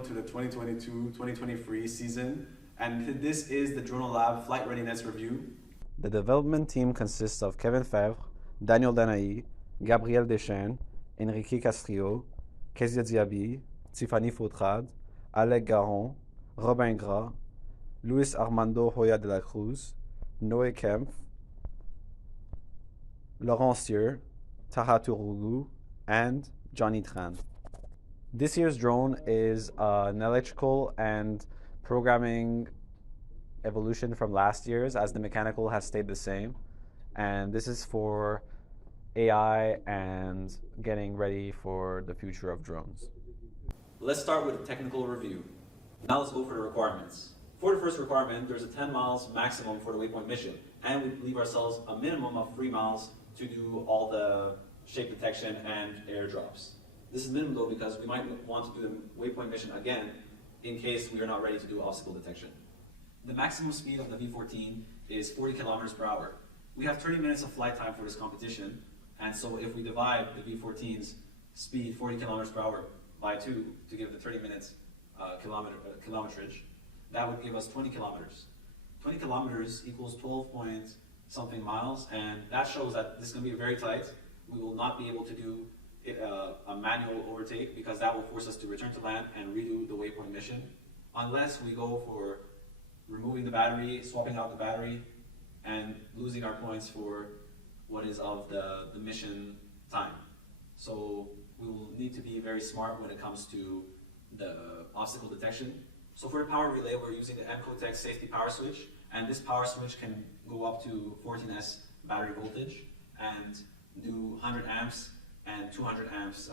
welcome to the 2022-2023 season, and this is the Dronolab Flight Readiness Review. The development team consists of Kevin Fevre, Daniel Danaï, Gabriel Deschênes, Enrique Castrillo, Kezia Diaby, Tiffany Fautrade, Alec Garon, Robin Gras, Luis Armando Hoya de la Cruz, Noé Kempf, Laurent Sieur, Taha Tourougou, and Johnny Tran. This year's drone is an electrical and programming evolution from last year's, as the mechanical has stayed the same. And this is for AI and getting ready for the future of drones. Let's start with a technical review. Now let's go for the requirements. For the first requirement, there's a 10 miles maximum for the waypoint mission, and we leave ourselves a minimum of 3 miles to do all the shape detection and airdrops. This is minimum though because we might want to do the waypoint mission again in case we are not ready to do obstacle detection. The maximum speed of the V14 is 40 kilometers per hour. We have 30 minutes of flight time for this competition, and so if we divide the V14's speed, 40 kilometers per hour, by 2 to give the 30 minutes kilometrage, that would give us 20 kilometers. 20 kilometers equals 12 point something miles, and that shows that this is going to be very tight. We will not be able to do a manual overtake because that will force us to return to land and redo the waypoint mission, unless we go for removing the battery, swapping out the battery, and losing our points for what is of the mission time. So we will need to be very smart when it comes to the obstacle detection. So for the power relay, we're using the Emcotech safety power switch, and this power switch can go up to 14S battery voltage and do 100 amps and 200 amps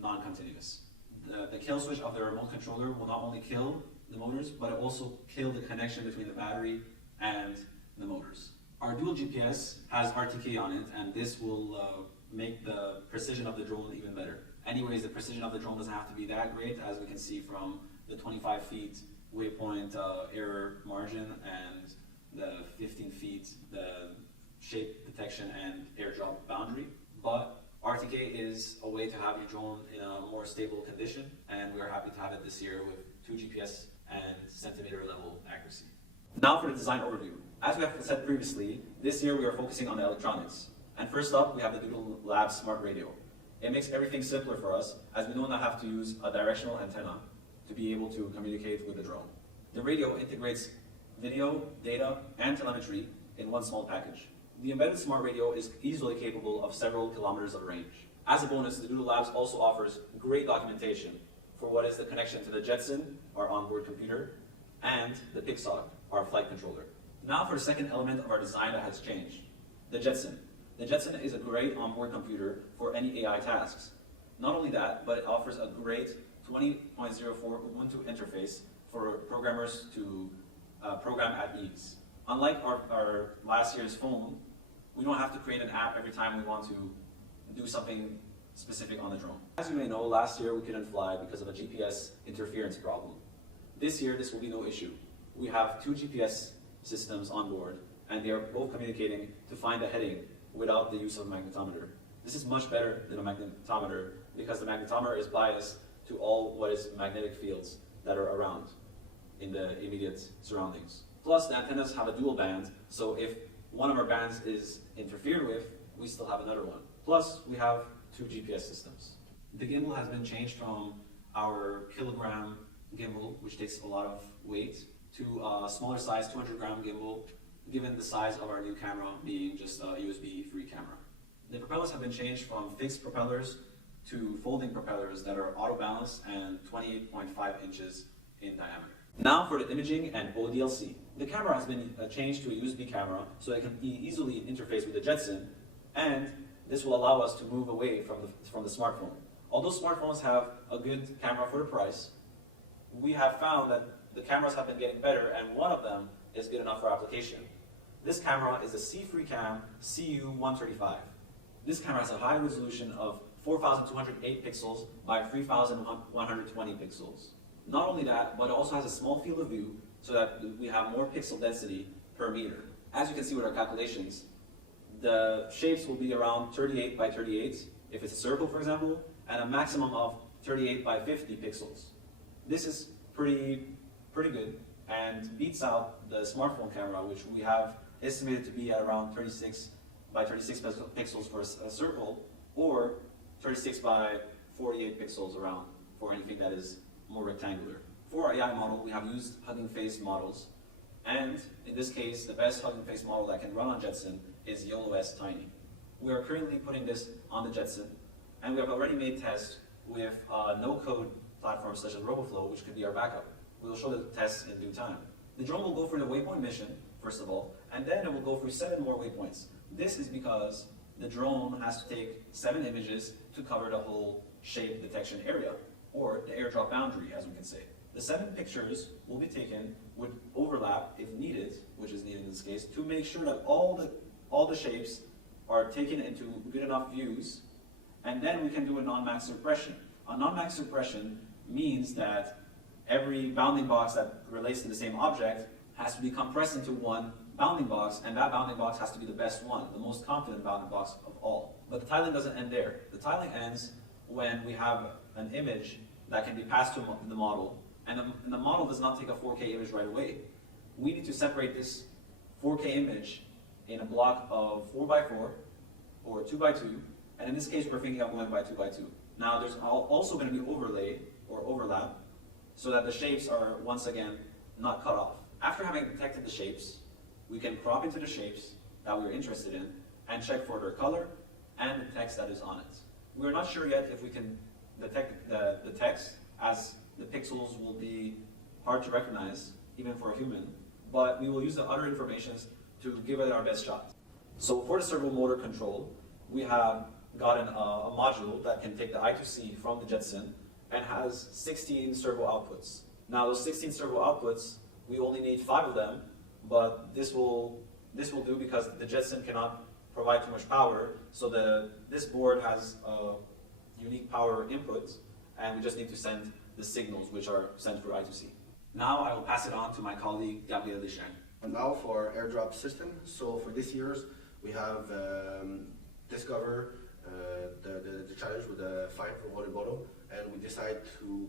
non-continuous. The kill switch of the remote controller will not only kill the motors, but it also kill the connection between the battery and the motors. Our dual GPS has RTK on it, and this will make the precision of the drone even better. Anyways, the precision of the drone doesn't have to be that great, as we can see from the 25 feet waypoint error margin and the 15 feet the shape detection and airdrop boundary. But RTK is a way to have your drone in a more stable condition, and we are happy to have it this year with 2 GPS and centimeter level accuracy. Now for the design overview. As we have said previously, this year we are focusing on the electronics. And first up, we have the Dronolab Smart Radio. It makes everything simpler for us, as we do not have to use a directional antenna to be able to communicate with the drone. The radio integrates video, data, and telemetry in one small package. The embedded smart radio is easily capable of several kilometers of range. As a bonus, the Dronolab also offers great documentation for what is the connection to the Jetson, our onboard computer, and the Pixar, our flight controller. Now for the second element of our design that has changed, the Jetson. The Jetson is a great onboard computer for any AI tasks. Not only that, but it offers a great 20.04 Ubuntu interface for programmers to program at ease. Unlike our last year's phone, we don't have to create an app every time we want to do something specific on the drone. As you may know, last year we couldn't fly because of a GPS interference problem. This year, this will be no issue. We have 2 GPS systems on board, and they are both communicating to find the heading without the use of a magnetometer. This is much better than a magnetometer because the magnetometer is biased to all what is magnetic fields that are around in the immediate surroundings. Plus, the antennas have a dual band, so if one of our bands is interfered with, we still have another one. Plus, we have 2 GPS systems. The gimbal has been changed from our kilogram gimbal, which takes a lot of weight, to a smaller size 200-gram gimbal, given the size of our new camera being just a USB-free camera. The propellers have been changed from fixed propellers to folding propellers that are auto-balanced and 28.5 inches in diameter. Now for the imaging and ODLC. The camera has been changed to a USB camera so it can easily interface with the Jetson, and this will allow us to move away from the smartphone. Although smartphones have a good camera for the price, we have found that the cameras have been getting better, and one of them is good enough for application. This camera is a C-FreeCam CU135. This camera has a high resolution of 4,208 pixels by 3,120 pixels. Not only that, but it also has a small field of view so that we have more pixel density per meter. As you can see with our calculations, the shapes will be around 38 by 38, if it's a circle for example, and a maximum of 38 by 50 pixels. This is pretty good and beats out the smartphone camera, which we have estimated to be at around 36 by 36 pixels for a circle, or 36 by 48 pixels around for anything that is more rectangular. For our AI model, we have used Hugging Face models, and in this case, the best Hugging Face model that can run on Jetson is YOLOS Tiny. We are currently putting this on the Jetson, and we have already made tests with no-code platforms such as RoboFlow, which could be our backup. We will show the tests in due time. The drone will go through the waypoint mission, first of all, and then it will go through 7 more waypoints. This is because the drone has to take 7 images to cover the whole shape detection area, or the airdrop boundary, as we can say. The 7 pictures will be taken with overlap, if needed, which is needed in this case, to make sure that all the shapes are taken into good enough views, and then we can do a non-max suppression. A non-max suppression means that every bounding box that relates to the same object has to be compressed into one bounding box, and that bounding box has to be the best one, the most confident bounding box of all. But the tiling doesn't end there. The tiling ends when we have an image that can be passed to the model, and the model does not take a 4K image right away. We need to separate this 4K image in a block of 4x4 or 2x2, and in this case we're thinking of going by 2x2. Now there's also going to be overlay or overlap so that the shapes are once again not cut off. After having detected the shapes, we can crop into the shapes that we're interested in and check for their color and the text that is on it. We're not sure yet if we can detect the text, as the pixels will be hard to recognize even for a human, but we will use the other informations to give it our best shot. So for the servo motor control, we have gotten a module that can take the I2C from the Jetson and has 16 servo outputs. Now those 16 servo outputs, we only need 5 of them, but this will do because the Jetson cannot provide too much power, so this board has a unique power input, and we just need to send the signals, which are sent through I2C. Now I will pass it on to my colleague, Gabriel Deschamps. And now for airdrop system. So for this year's, we have discover the challenge with the 5 water bottle, and we decided to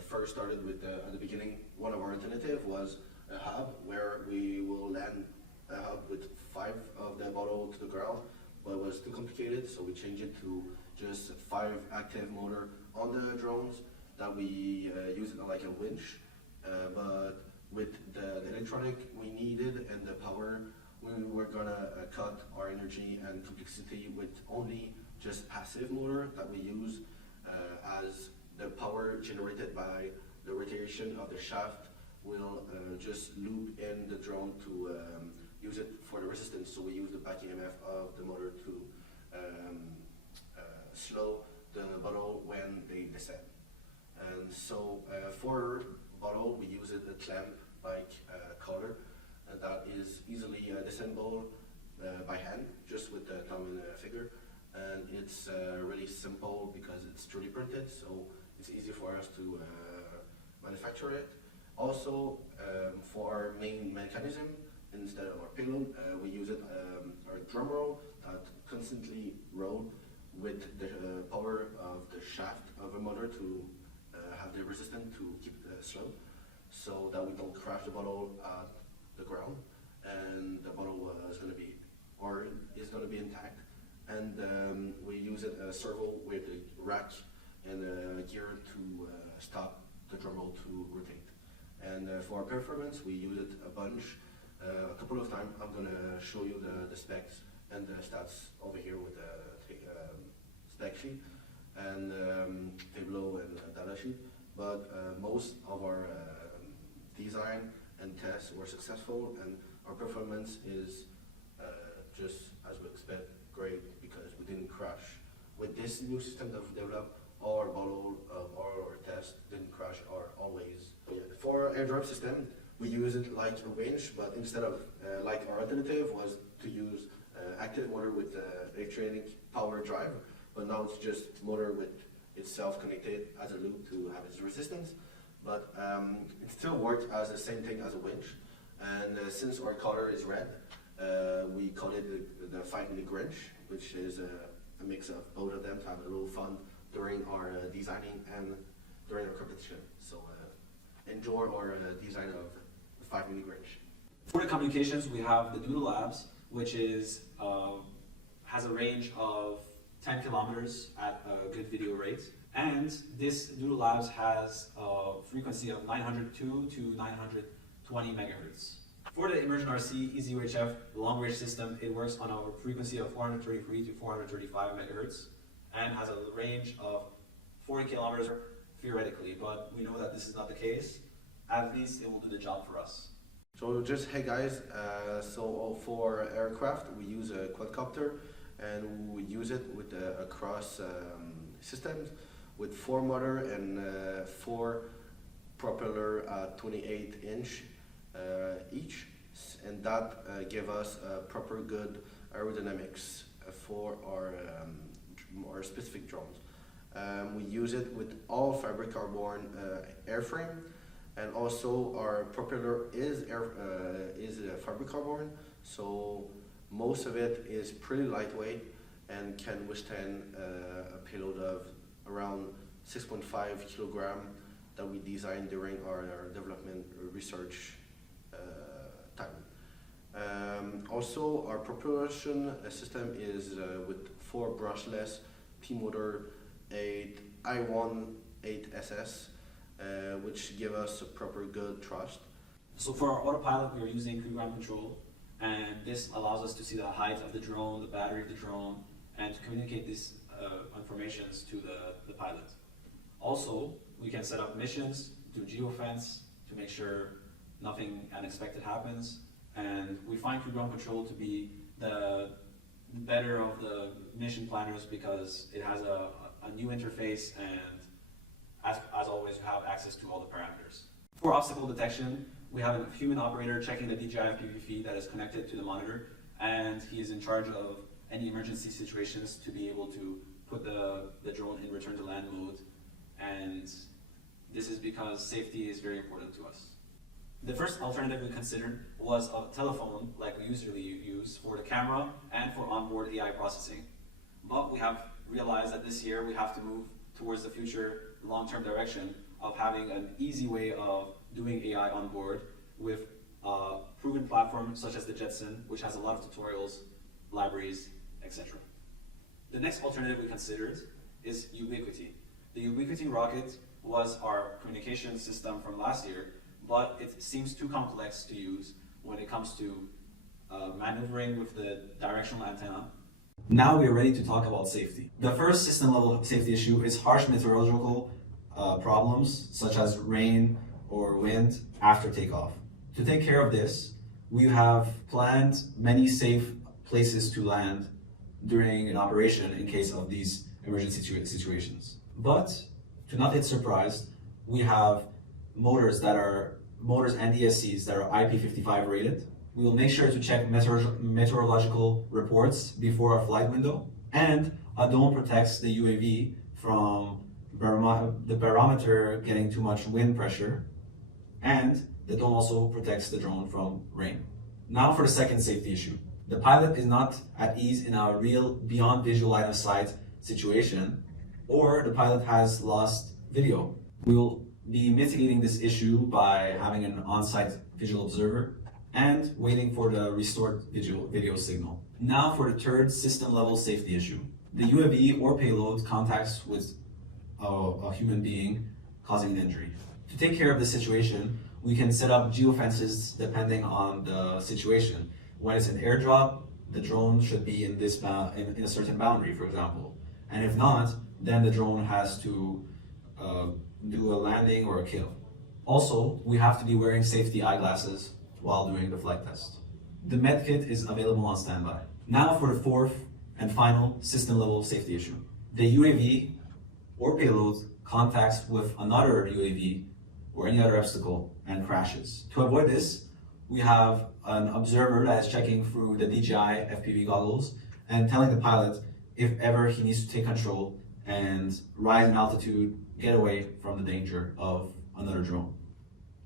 first started with at the beginning. One of our alternative was a hub where we will land a hub with 5 of the bottle to the ground, but it was too complicated, so we changed it to just 5 active motor on the drones that we use it like a winch, but with the electronic we needed and the power, we were gonna cut our energy and complexity with only just passive motor that we use as the power generated by the rotation of the shaft will just loop in the drone to use it for the resistance. So we use the back EMF of the motor to slow the bottle when they descend. And so for bottle, we use a clamp like collar that is easily disassembled by hand, just with the thumb and finger. And it's really simple because it's 3D printed, so it's easy for us to manufacture it. Also, for our main mechanism, instead of our payload, we use it our drum roll that constantly roll with the power of the shaft of a motor to have the resistance to keep it slow, so that we don't crash the bottle at the ground, and the bottle is going to be intact. And we use it servo with a rack and a gear to stop the drum roll to rotate. And for our performance, we use it a bunch, a couple of times. I'm going to show you the specs and the stats over here with the spec sheet and tableau and data sheet. But most of our design and tests were successful, and our performance is just as we expect, great, because we didn't crash. With this new system that we developed, all our bottle, all our tests didn't crash or always. For our airdrop system, we use it like a winch, but instead of like our alternative was to use active motor with electronic power drive, but now it's just motor with itself connected as a loop to have its resistance. But it still works as the same thing as a winch. And since our color is red, we call it the 5-minute Grinch, which is a mix of both of them to have a little fun during our designing and during our competition. So enjoy our design of 5 minute range. For the communications, we have the Dronolab, which is has a range of 10 kilometers at a good video rate. And this Dronolab has a frequency of 902 to 920 megahertz. For the Immersion RC EasyUHF long range system, it works on a frequency of 433 to 435 megahertz and has a range of 40 kilometers theoretically, but we know that this is not the case. At least it will do the job for us. So just, hey guys, so for aircraft, we use a quadcopter and we use it with a cross systems with 4 motor and 4 propeller 28-inch each, and that give us proper good aerodynamics for our specific drones. We use it with all fabric carbon airframe, and also our propeller is fabric carbon, so most of it is pretty lightweight and can withstand a payload of around 6.5 kilogram that we designed during our development research time. Also, our propulsion system is with 4 brushless P-motor 8 I1 8SS, which give us a proper good thrust. So for our autopilot, we are using crew ground control, and this allows us to see the height of the drone, the battery of the drone, and to communicate these informations to the pilot. Also, we can set up missions, do geofence to make sure nothing unexpected happens, and we find crew ground control to be the better of the mission planners because it has a new interface, and as always, you have access to all the parameters. For obstacle detection, we have a human operator checking the DJI FPV feed that is connected to the monitor, and he is in charge of any emergency situations to be able to put the drone in return to land mode, and this is because safety is very important to us. The first alternative we considered was a telephone like we usually use for the camera and for onboard AI processing. But we have realized that this year we have to move towards the future long-term direction of having an easy way of doing AI on board with a proven platform such as the Jetson, which has a lot of tutorials, libraries, etc. The next alternative we considered is Ubiquiti. The Ubiquiti rocket was our communication system from last year, but it seems too complex to use when it comes to maneuvering with the directional antenna. Now we are ready to talk about safety. The first system level safety issue is harsh meteorological problems such as rain or wind after takeoff. To take care of this, we have planned many safe places to land during an operation in case of these emergency situations. But to not get surprised, we have motors and ESCs that are IP55 rated. We will make sure to check meteorological reports before our flight window, and a dome protects the UAV from the barometer getting too much wind pressure, and the dome also protects the drone from rain. Now for the second safety issue. The pilot is not at ease in a real beyond visual line of sight situation, or the pilot has lost video. We will be mitigating this issue by having an on-site visual observer and waiting for the restored video signal. Now for the third system level safety issue. The UAV or payload contacts with a human being causing an injury. To take care of this situation, we can set up geofences depending on the situation. When it's an airdrop, the drone should be in a certain boundary, for example. And if not, then the drone has to do a landing or a kill. Also, we have to be wearing safety eyeglasses while doing the flight test. The medkit is available on standby. Now for the fourth and final system level safety issue. The UAV or payload contacts with another UAV or any other obstacle and crashes. To avoid this, we have an observer that is checking through the DJI FPV goggles and telling the pilot if ever he needs to take control and rise in altitude, get away from the danger of another drone.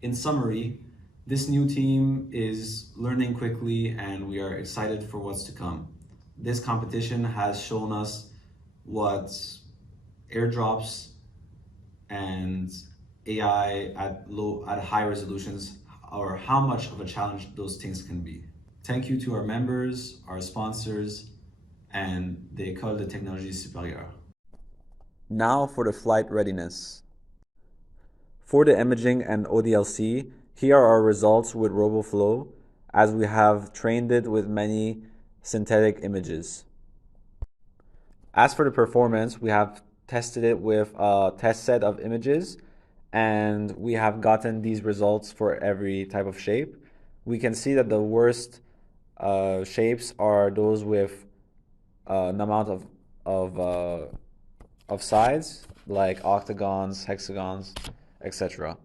In summary, this new team is learning quickly and we are excited for what's to come. This competition has shown us what airdrops and AI at high resolutions, or how much of a challenge those things can be. Thank you to our members, our sponsors, and the École de technologie supérieure. Now for the flight readiness. For the imaging and ODLC, here are our results with RoboFlow, as we have trained it with many synthetic images. As for the performance, we have tested it with a test set of images, and we have gotten these results for every type of shape. We can see that the worst shapes are those with an amount of sides, like octagons, hexagons, etc.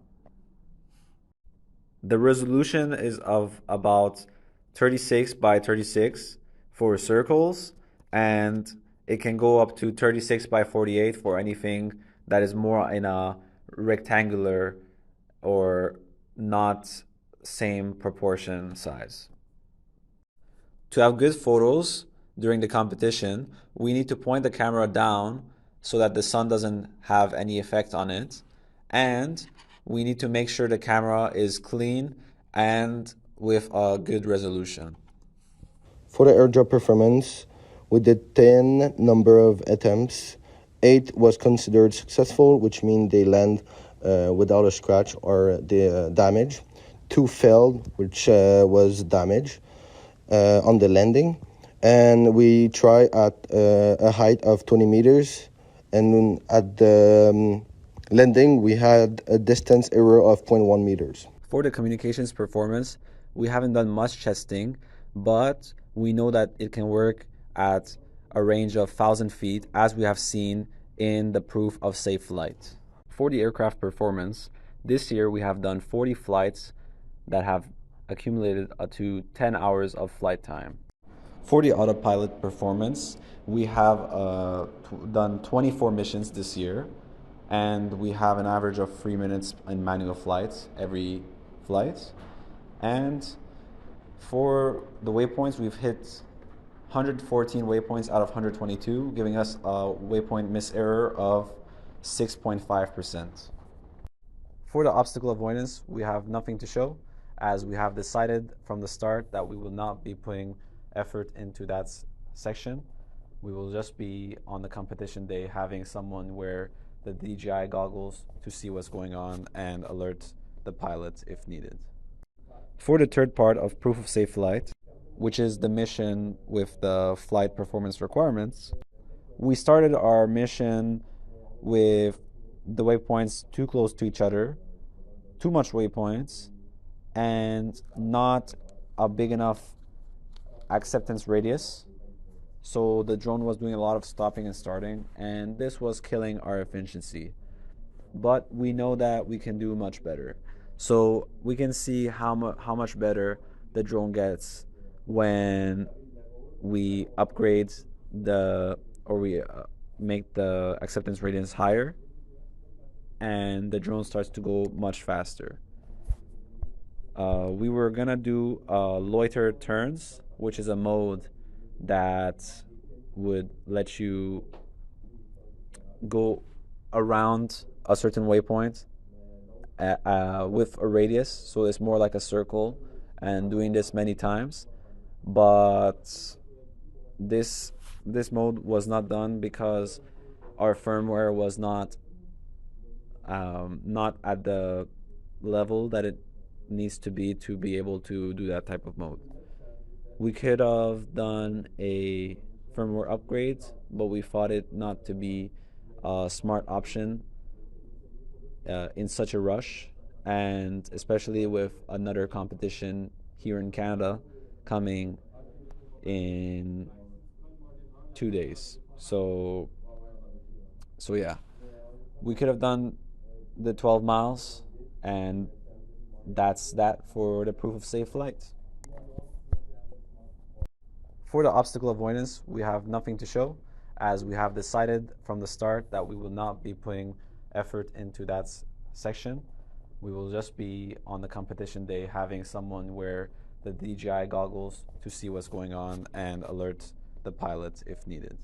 The resolution is of about 36 by 36 for circles, and it can go up to 36 by 48 for anything that is more in a rectangular or not same proportion size. To have good photos during the competition, we need to point the camera down so that the sun doesn't have any effect on it, and we need to make sure the camera is clean and with a good resolution. For the airdrop performance, we did 10 number of attempts. 8 was considered successful, which means they land without a scratch or the damage. 2 failed, which was damage on the landing. And we try at a height of 20 meters. And at the landing, we had a distance error of 0.1 meters. For the communications performance, we haven't done much testing, but we know that it can work at a range of 1,000 feet, as we have seen in the proof of safe flight. For the aircraft performance, this year we have done 40 flights that have accumulated to 10 hours of flight time. For the autopilot performance, we have done 24 missions this year, and we have an average of 3 minutes in manual flights every flight. And for the waypoints, we've hit 114 waypoints out of 122, giving us a waypoint miss error of 6.5%. For the obstacle avoidance, we have nothing to show, as we have decided from the start that we will not be putting effort into that section. We will just be on the competition day having someone wear the DJI goggles to see what's going on and alert the pilot if needed. For the third part of proof of safe flight, which is the mission with the flight performance requirements, we started our mission with the waypoints too close to each other, too much waypoints, and not a big enough acceptance radius. So the drone was doing a lot of stopping and starting, and this was killing our efficiency. But we know that we can do much better. So we can see how much better the drone gets when we upgrade we make the acceptance radius higher, and the drone starts to go much faster. We were gonna do loiter turns, which is a mode that would let you go around a certain waypoint with a radius, so it's more like a circle, and doing this many times. But this mode was not done because our firmware was not at the level that it needs to be able to do that type of mode. We could have done a firmware upgrade, but we thought it not to be a smart option in such a rush, and especially with another competition here in Canada coming in 2 days. So yeah, we could have done the 12 miles, and that's that for the proof of safe flight. For the obstacle avoidance, we have nothing to show, as we have decided from the start that we will not be putting effort into that section. We will just be on the competition day having someone wear the DJI goggles to see what's going on and alert the pilot if needed.